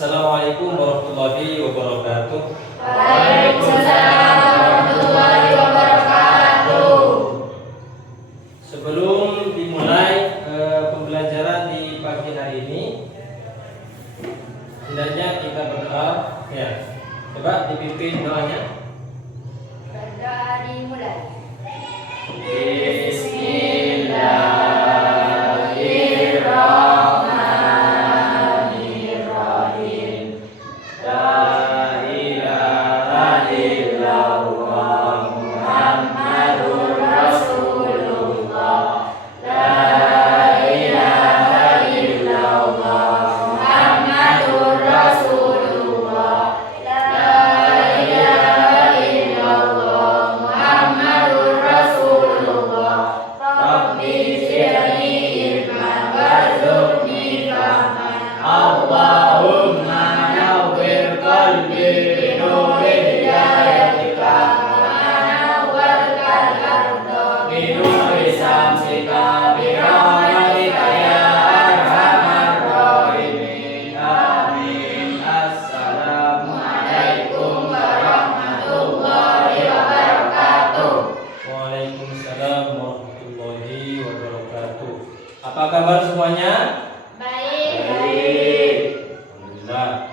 Assalamualaikum warahmatullahi wabarakatuh. Waalaikumsalam warahmatullahi wabarakatuh. Sebelum dimulai pembelajaran di pagi hari ini, hendaknya kita berdoa. Ya, coba dipimpin doanya. Berdoa dimulai. Bismillahirrahmanirrahim. La ilaha illallah Muhammadur Rasulullah. La ilaha illallah Muhammadur Rasulullah. La ilaha illallah Muhammadur Rasulullah. Rabbi zidni ilman warzuqni fahman. Allahumma nawwir qalbi bi nuri hidayatika wa nawwirkan arda bi nuri samsika bi rahmatika ya arhamar rahimin. Amin. Assalamualaikum warahmatullahi wabarakatuh. Waalaikumsalam warahmatullahi wabarakatuh. Apa kabar semuanya? Baik. Alhamdulillah.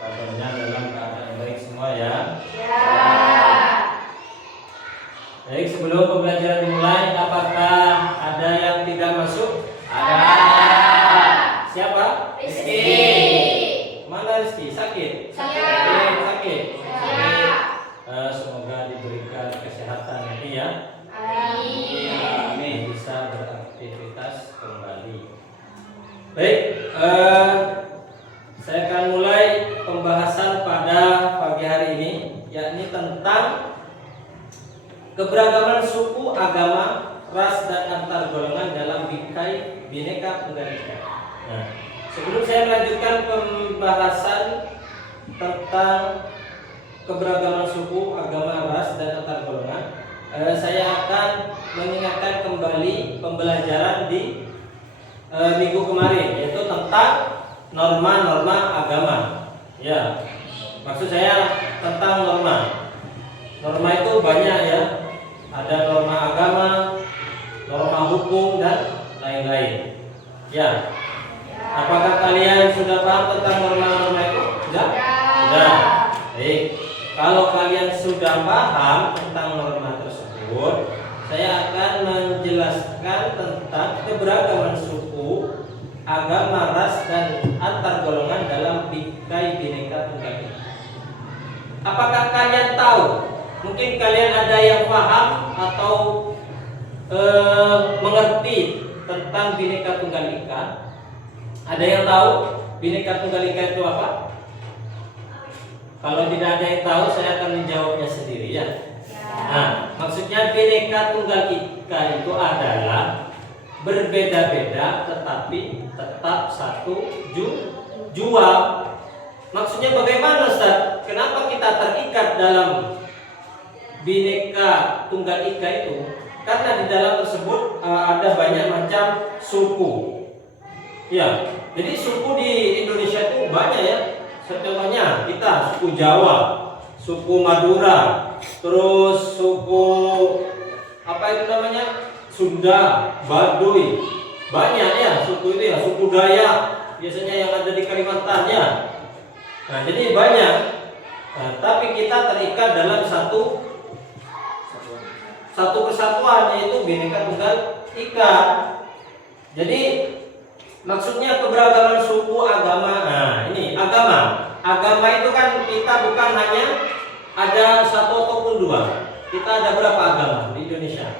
Kabarnya dalam keadaan baik semua ya. Ya. Baik, sebelum pembelajaran dimulai, apakah ada yang tidak masuk? Ada. Siapa? Rizky. Mana Rizky? Sakit? Saya. Sakit. Saya. Semoga diberikan kesehatan nanti ya. Amin. Amin. Bisa beraktivitas kembali. Baik, saya akan mulai pembahasan pada pagi hari ini, yakni tentang keberagaman suku, agama, ras dan antar golongan dalam bingkai Bhinneka Tunggal Ika. Nah, sebelum saya melanjutkan pembahasan tentang keberagaman suku, agama, ras dan antar golongan, saya akan mengingatkan kembali pembelajaran di minggu kemarin, yaitu tentang norma-norma agama. Ya, maksud saya tentang norma. Norma itu banyak ya. Ada norma agama, norma hukum dan lain-lain. Ya. Apakah kalian sudah paham tentang norma-norma itu? Sudah? Sudah. Baik. Kalau kalian sudah paham tentang norma tersebut, saya akan menjelaskan tentang keberagaman suku, agama, ras dan antar golongan dalam bingkai Bhinneka Tunggal Ika. Apakah kalian tahu? Mungkin kalian ada yang paham atau mengerti tentang Bhinneka Tunggal Ika. Ada yang tahu Bhinneka Tunggal Ika itu apa? Kalau tidak ada yang tahu, saya akan menjawabnya sendiri ya. Nah, maksudnya Bhinneka Tunggal Ika itu adalah berbeda-beda tetapi tetap satu jua. Maksudnya bagaimana, Ustaz? Kenapa kita terikat dalam Bhinneka Tunggal Ika itu? Karena di dalam tersebut ada banyak macam suku. Ya, jadi suku di Indonesia itu banyak ya. Contohnya kita suku Jawa, suku Madura, terus suku apa itu namanya? Sunda, Baduy. Banyak ya suku itu ya, suku Dayak biasanya yang ada di Kalimantan ya. Nah, jadi banyak. Nah, tapi kita terikat dalam satu kesatuan, yaitu Bhinneka Tunggal Ika. Jadi maksudnya keberagaman suku, agama. Nah, ini agama. Agama itu kan kita bukan hanya ada satu ataupun dua. Kita ada berapa agama di Indonesia?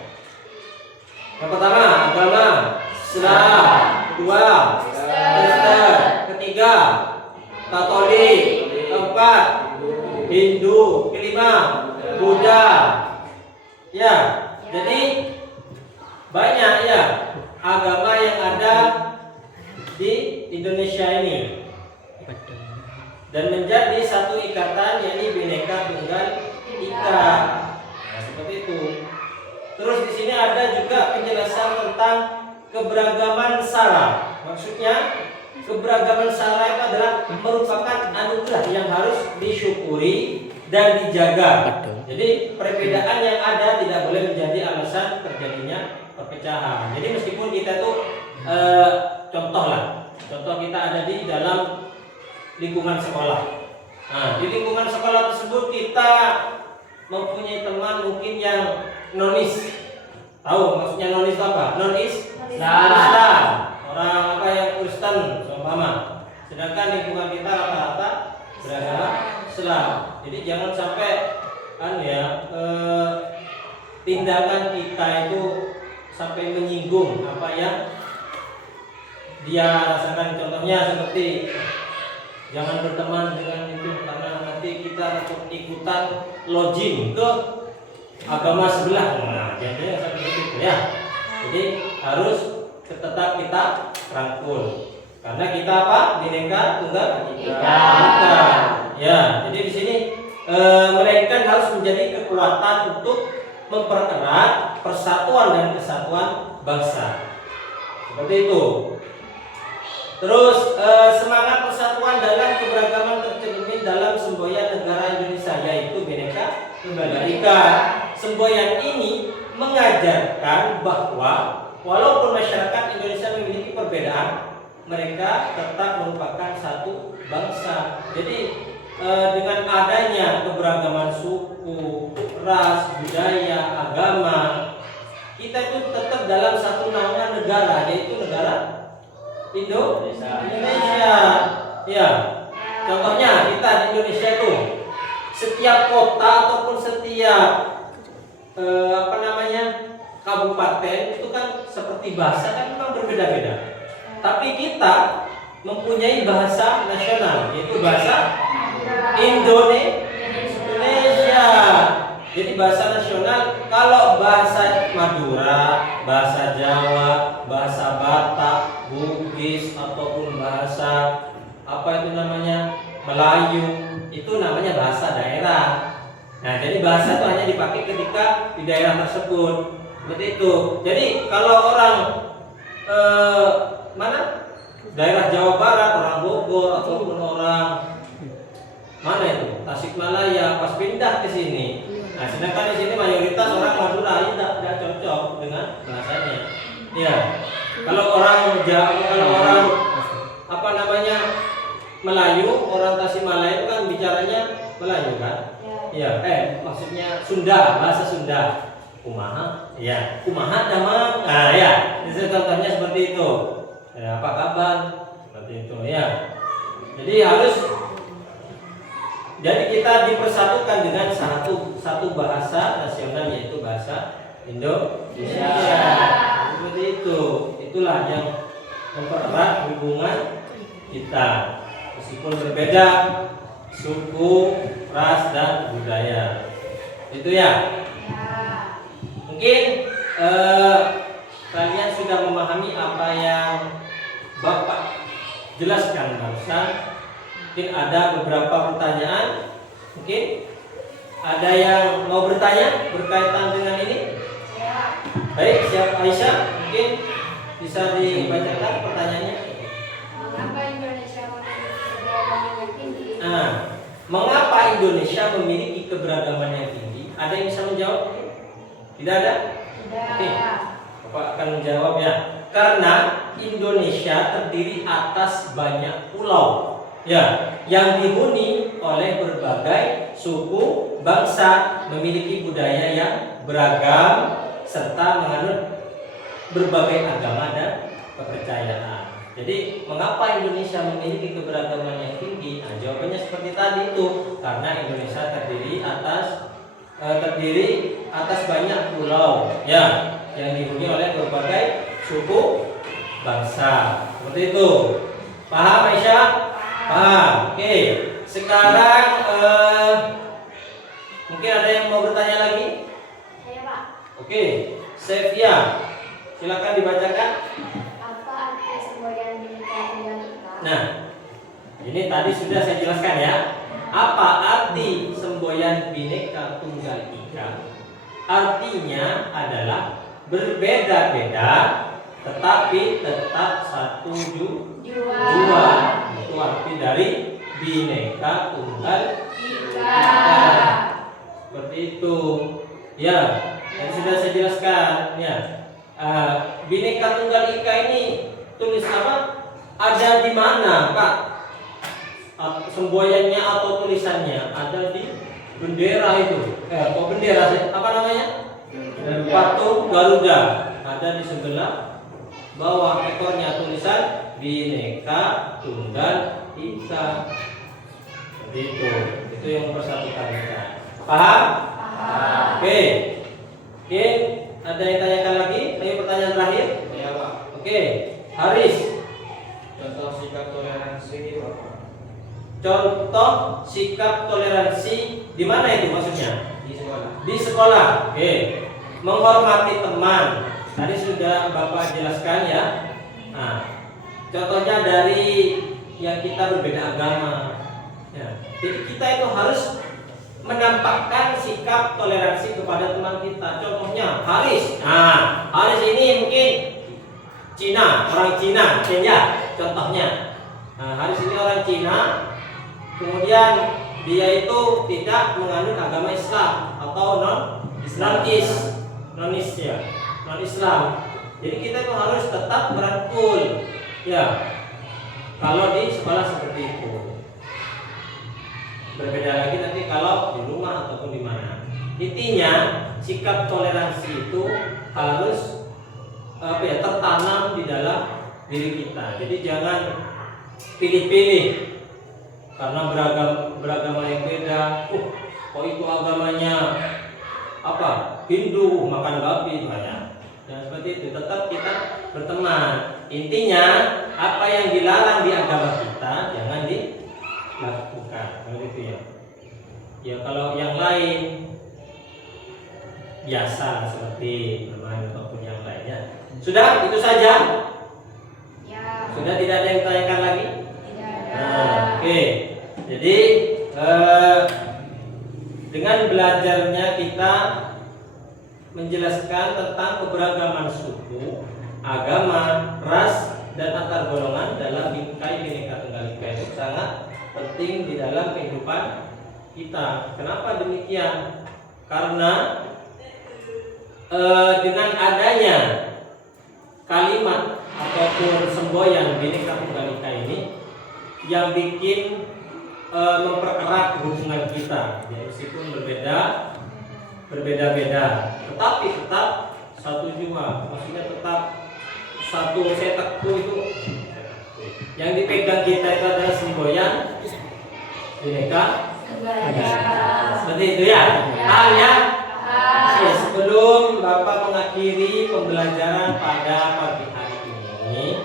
Yang pertama agama Islam, kedua Kristen, ketiga Katolik, keempat Hindu, kelima Buddha. Ya, jadi banyak ya agama yang ada di Indonesia ini dan menjadi satu ikatan, yakni Bhinneka Tunggal Ika. Nah, seperti itu. Terus di sini ada juga penjelasan tentang keberagaman sara. Maksudnya keberagaman sara itu adalah merupakan anugerah yang harus disyukuri dan dijaga. Jadi perbedaan yang ada tidak boleh menjadi alasan terjadinya perpecahan. Jadi meskipun kita tuh contoh kita ada di dalam lingkungan sekolah. Nah, di lingkungan sekolah tersebut kita mempunyai teman mungkin yang nonis. Tahu maksudnya nonis apa? Islam. Orang apa yang Kristen seumpama. Sedangkan lingkungan kita rata-rata beragama Islam. Jadi jangan sampai tindakan kita itu sampai menyinggung apa yang dia rasakan. Contohnya seperti jangan berteman dengan itu karena nanti kita ikutan login ke agama sebelah. Nah, jadinya seperti itu ya. Jadi harus tetap kita rangkul. Karena kita apa? Bineka Tunggal Ika. Ya, jadi di sini mereka harus menjadi kekuatan untuk mempererat persatuan dan kesatuan bangsa. Seperti itu. Terus semangat persatuan dalam keberagaman tercermin dalam semboyan negara Indonesia, yaitu Bhinneka Tunggal Ika. Semboyan ini mengajarkan bahwa walaupun masyarakat Indonesia memiliki perbedaan, mereka tetap merupakan satu bangsa. Jadi dengan adanya keberagaman suku, ras, budaya, agama, kita itu tetap dalam satu naungan negara, yaitu negara Indonesia. Ya, contohnya kita di Indonesia itu setiap kota ataupun setiap kabupaten itu kan seperti bahasa kan memang berbeda-beda. Tapi kita mempunyai bahasa nasional, yaitu bahasa Indonesia. Jadi bahasa nasional, kalau bahasa Madura, bahasa Jawa, bahasa Batak, Bugis ataupun bahasa Melayu, itu namanya bahasa daerah. Nah, jadi bahasa itu hanya dipakai ketika di daerah tersebut. Seperti itu. Jadi kalau orang daerah Jawa Barat, orang Bogor ataupun orang Tasikmalaya pas pindah ke sini. Nah, sedangkan di sini mayoritas orang Madura tidak cocok dengan bahasanya. Ya. Kalau orang Melayu, orang Tasikmalaya itu kan bicaranya Melayu kan? Ya. Maksudnya Sunda, bahasa Sunda. Kumaha? Ya, kumaha damang. Nah, ya. Itu contohnya seperti itu. Ya, apa kabar? Seperti itu ya. Jadi kita dipersatukan dengan satu bahasa nasional, yaitu bahasa Indonesia. Seperti itu. Itulah yang mempererat hubungan kita. Meskipun berbeda suku, ras dan budaya. Itu ya. Mungkin kalian sudah memahami apa yang Bapak jelaskan barusan. Mungkin ada beberapa pertanyaan. Mungkin ada yang mau bertanya berkaitan dengan ini? Baik, siap Aisyah, mungkin bisa dibacakan pertanyaannya. Mengapa Indonesia memiliki keberagaman yang tinggi? Mengapa Indonesia memiliki keberagaman yang tinggi? Ada yang bisa menjawab? Tidak ada? Tidak. Oke, Bapak akan menjawab ya. Karena Indonesia terdiri atas banyak pulau, ya, yang dihuni oleh berbagai suku, bangsa, memiliki budaya yang beragam, serta menganut berbagai agama dan kepercayaan. Jadi mengapa Indonesia memiliki keberagaman yang tinggi? Nah, jawabannya seperti tadi itu, karena Indonesia terdiri atas banyak pulau, ya, yang dihuni oleh berbagai suku, bangsa. Seperti itu. Paham Aisyah? Paham. Oke. Sekarang mungkin ada yang mau bertanya lagi? Saya Pak. Oke. Sevia, silakan dibacakan. Apa arti semboyan Bhinneka Tunggal Ika? Nah, ini tadi sudah saya jelaskan ya. Apa arti semboyan Bhinneka Tunggal Ika? Artinya adalah berbeda-beda tetapi tetap satu Jua. Itu arti dari Bhinneka Tunggal Ika. seperti itu. Ya, yang sudah saya jelaskan. Ya, Bhinneka Tunggal Ika ini tulis apa? Ada di mana, Pak? Semboyannya atau tulisannya ada di bendera itu. Kok bendera sih? Apa namanya? Patung Garuda. Ada di sebelah bawah ekornya tulisan Bhinneka Tunggal Ika. Seperti itu. Itu yang mempersatukan kita. Paham? Oke. Oke, ada yang tanyakan lagi? Ayo pertanyaan terakhir. Ya Pak, Oke, Haris. contoh sikap toleransi Bapak. Contoh sikap toleransi di mana itu maksudnya? Di sekolah. Di sekolah. Oke. Menghormati teman. Tadi sudah Bapak jelaskan ya. Nah, contohnya dari yang kita berbeda agama. Ya. Jadi kita itu harus menampakkan sikap toleransi kepada teman kita. Contohnya Haris. Nah, Haris ini mungkin Cina, orang Cina, ya. Contohnya. Nah, Haris ini orang Cina. Kemudian dia itu tidak menganut agama Islam atau non Islam. Jadi kita itu harus tetap merangkul, ya. Kalau di sekolah seperti itu. Berbeda lagi nanti kalau di rumah ataupun di mana. Intinya sikap toleransi itu harus tertanam di dalam diri kita. Jadi jangan pilih-pilih karena beragama yang beda. Kok itu agamanya Hindu makan babi banyak. Jangan seperti itu. Tetap kita berteman. Intinya apa yang dilarang di agama kita jangan dilakukan. Begitu ya. Ya kalau yang lain biasa seperti bermain ataupun yang lainnya. Sudah itu saja. Ya. Sudah tidak ada yang tanyakan lagi. Tidak ada. Nah, oke. Jadi dengan belajarnya kita menjelaskan tentang keberagaman suku, agama, ras, dan antar golongan dalam bingkai Bhinneka Tunggal Ika itu sangat penting di dalam kehidupan kita. Kenapa demikian? Karena dengan adanya kalimat ataupun semboyan Bhinneka Tunggal Ika ini yang bikin mempererat hubungan kita. Ya, meskipun berbeda-beda, tetapi tetap satu jua. Maksudnya tetap satu setekku itu. Yang dipegang kita itu adalah semboyan Bhinneka Tunggal Ika. Seperti itu ya. Hanya sebelum Bapak mengakhiri pembelajaran pada pagi hari ini,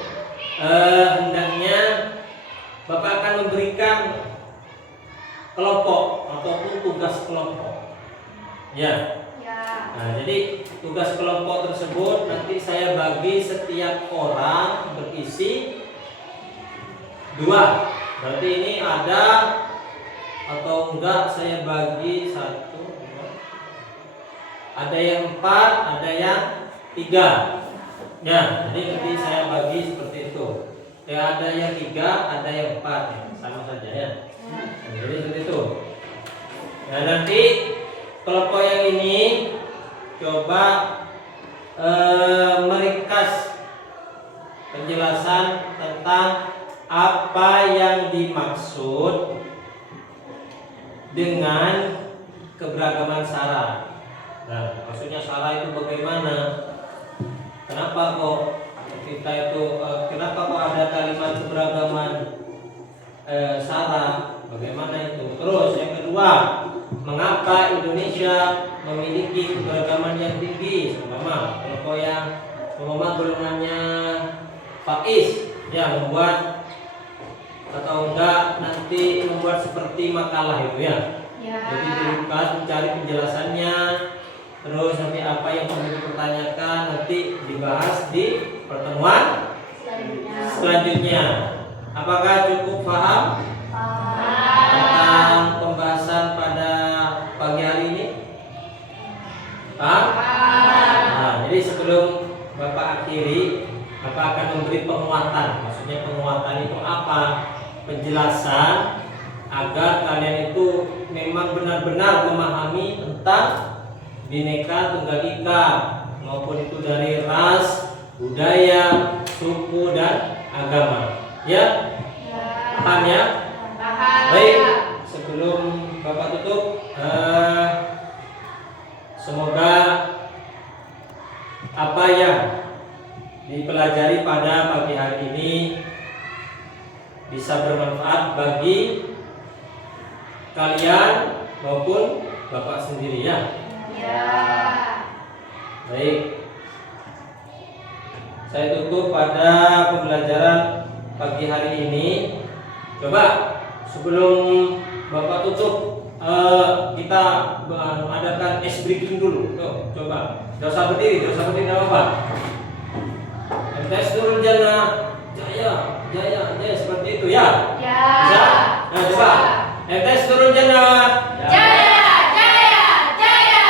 hendaknya Bapak akan memberikan kelompok ataupun tugas kelompok. Ya. Nah, jadi tugas kelompok tersebut nanti saya bagi setiap orang berisi 2. Berarti ini ada atau enggak saya bagi 1, 2. Ada yang 4, ada yang 3. Ya, jadi nanti saya bagi seperti itu. Ya, ada yang 3, ada yang 4 ya. Sama saja ya. Jadi seperti itu. Nah, nanti kelompok yang ini coba meringkas penjelasan tentang apa yang dimaksud dengan keberagaman sara. Nah, maksudnya sara itu bagaimana? Kenapa kok kita itu kenapa kok ada kalimat keberagaman sara? Bagaimana itu? Terus yang kedua, mengapa Indonesia memiliki keberagaman yang tinggi? Sama kelompok yang golongannya Faiz ya membuat atau enggak nanti membuat seperti makalah itu ya. Jadi diringkas mencari penjelasannya. Terus nanti apa yang perlu dipertanyakan nanti dibahas di pertemuan selanjutnya. Apakah cukup paham tentang pembahasan pada pagi hari ini? Paham? Nah, jadi sebelum Bapak akhiri, Bapak akan memberi penguatan. Maksudnya penguatan itu apa? Penjelasan agar kalian itu memang benar-benar memahami tentang Bhinneka Tunggal Ika, maupun itu dari ras, budaya, suku dan agama. Ya, paham ya? Paham. Baik, sebelum Bapak tutup, semoga apa yang dipelajari pada pagi hari ini bisa bermanfaat bagi kalian maupun Bapak sendiri ya. Ya. Baik, saya tutup pada pembelajaran pagi hari ini. Coba sebelum Bapak tutup, kita mengadakan ice breaking dulu. Tuh, coba. Tidak usah berdiri, apa-apa. MTS turun jana, jaya, jaya, jaya, seperti itu ya. Ya. Bisa? Nah, coba. MTS turun jana. Jaya, jaya, jaya.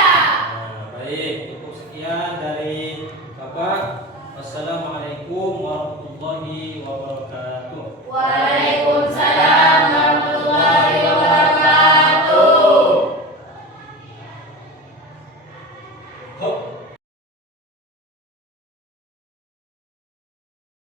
Nah, baik, cukup sekian dari Bapak. Wassalamualaikum warahmatullahi wabarakatuh. Waalaikumsalam.